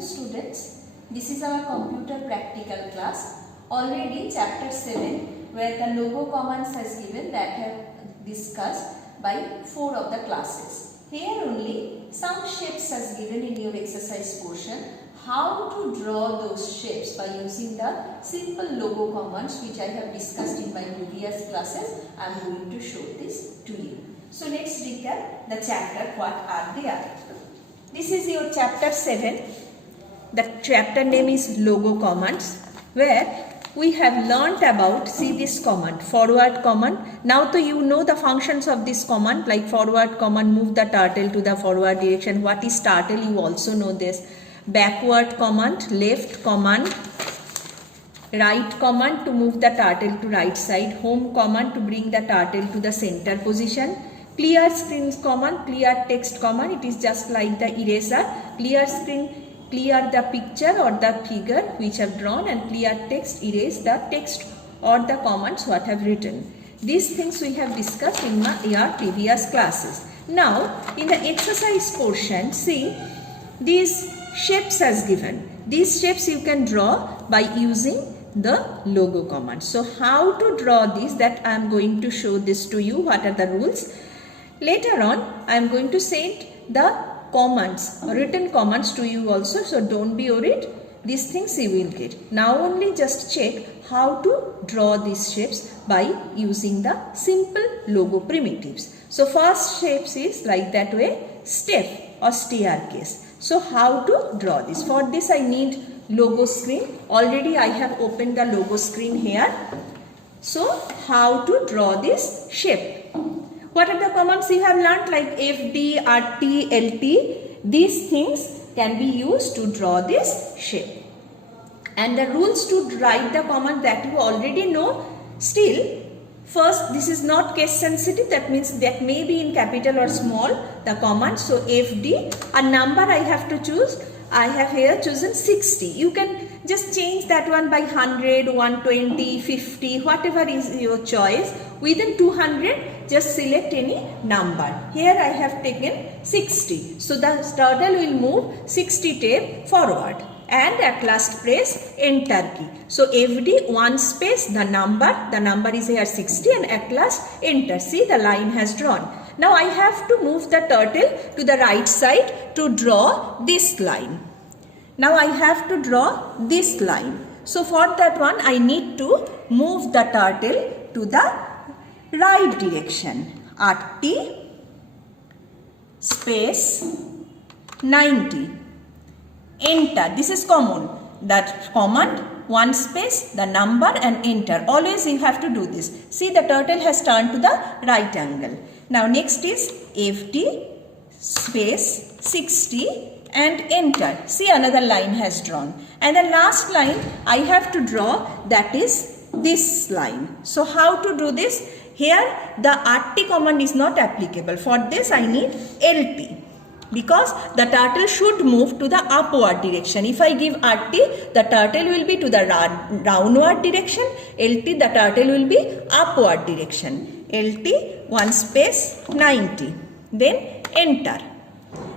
afternoon students. This is our computer practical class. Already chapter 7 where the logo commands has given that have discussed by 4 of the classes. Here only some shapes has given in your exercise portion. How to draw those shapes by using the simple logo commands which I have discussed in my previous classes. I am going to show this to you. So let's recap the chapter what are they are. This is your chapter 7. The chapter name is logo commands, where we have learnt about, see this command, forward command. Now you know the functions of this command, like forward command, move the turtle to the forward direction. What is turtle? You also know this. Backward command, left command, right command to move the turtle to right side, home command to bring the turtle to the center position, clear screen command, clear text command. It is just like the eraser. Clear screen, clear the picture or the figure which have drawn, and clear text, erase the text or the comments what have written. These things we have discussed in our previous classes. Now in the exercise portion, see these shapes as given. These shapes you can draw by using the logo command. So how to draw this, that I am going to show this to you. What are the rules? Later on I am going to send the commands, written commands to you also, so don't be worried. These things you will get. Now only just check how to draw these shapes by using the simple logo primitives. So first shapes is like that way, step or staircase. So how to draw this? For this I need logo screen. Already I have opened the logo screen here. So how to draw this shape? What are the commands you have learnt, like FD, RT, LT? These things can be used to draw this shape. And the rules to write the command that you already know. Still, first this is not case sensitive. That means that may be in capital or small, the command. So FD, a number I have to choose. I have here chosen 60. You can just change that one by 100, 120, 50, whatever is your choice. Within 200, just select any number. Here I have taken 60. So the turtle will move 60 step forward. And at last press enter key. So FD, one space, the number is here 60, and at last enter. See, the line has drawn. Now I have to move the turtle to the right side to draw this line. Now I have to draw this line. So for that one I need to move the turtle to the right direction. RT space 90. Enter. This is common. That command, one space, the number, and enter. Always you have to do this. See, the turtle has turned to the right angle. Now next is FD space 60 and enter. See, another line has drawn. And the last line I have to draw, that is this line. So how to do this? Here the RT command is not applicable. For this I need LT. Because the turtle should move to the upward direction. If I give RT, the turtle will be to the downward direction. LT, the turtle will be upward direction. LT, one space 90. Then enter.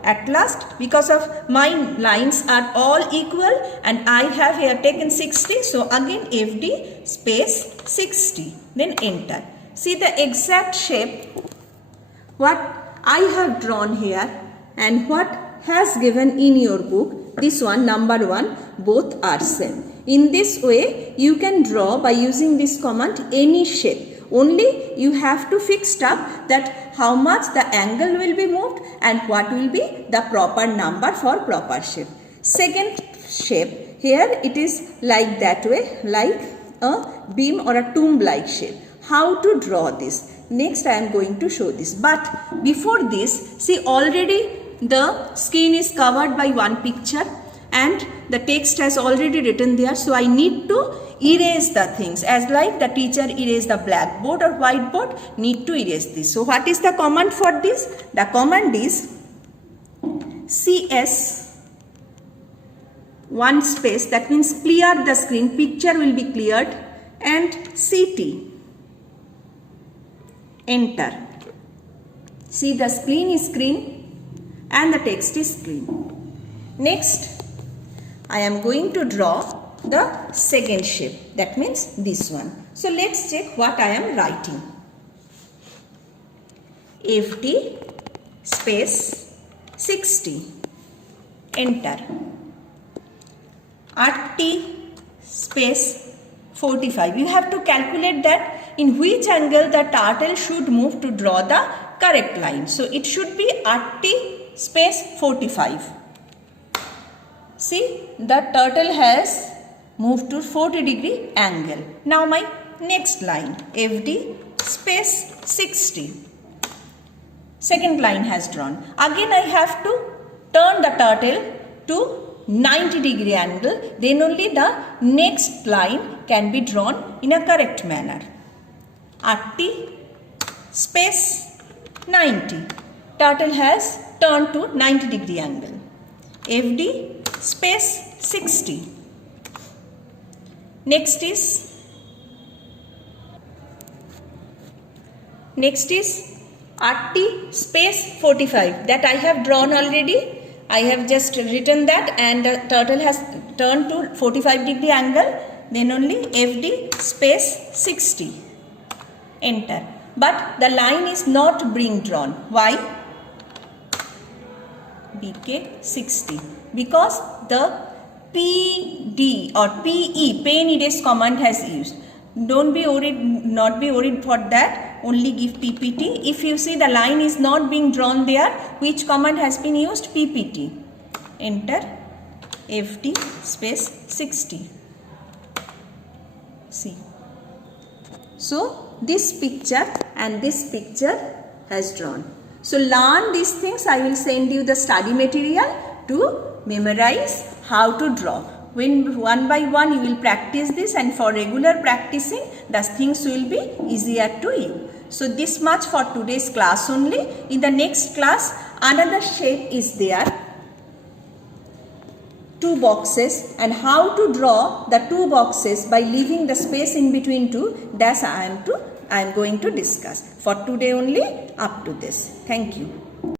At last, because of my lines are all equal and I have here taken 60. So again FD space 60. Then enter. See the exact shape what I have drawn here and what has given in your book. This one, number 1, both are same. In this way you can draw by using this command any shape. Only you have to fix up that how much the angle will be moved and what will be the proper number for proper shape. Second shape, here it is like that way, like a beam or a tomb like shape. How to draw this? Next I am going to show this. But before this, see, already the screen is covered by one picture and the text has already written there. So I need to erase the things, as like the teacher erase the blackboard or whiteboard, need to erase this. So what is the command for this? The command is CS, one space, that means clear the screen, picture will be cleared, and CT. Enter. See, the screen is green and the text is green. Next, I am going to draw the second shape. That means this one. So let's check what I am writing. FD space 60. Enter. RT space 45. You have to calculate that in which angle the turtle should move to draw the correct line. So it should be RT space 45. See, the turtle has moved to 40-degree angle. Now my next line, FD space 60. Second line has drawn. Again I have to turn the turtle to 90-degree angle. Then only the next line can be drawn in a correct manner. RT space 90. Turtle has turned to 90-degree angle. FD space 60. Next is RT space 45. That I have drawn already. I have just written that, and the turtle has turned to 45-degree angle. Then only FD space 60. Enter. But the line is not being drawn. Why? BK 60. Because the PD or PE, pain erase command has used. Don't be worried, not be worried for that. Only give PPT. If you see the line is not being drawn there, which command has been used? PPT. Enter. FD space 60. See. So this picture and this picture has drawn. So learn these things. I will send you the study material to memorize how to draw. When one by one you will practice this, and for regular practicing the things will be easier to you. So this much for today's class only. In the next class another shape is there. Two boxes, and how to draw the two boxes by leaving the space in between two, that I am going to discuss. For today only up to this. Thank you.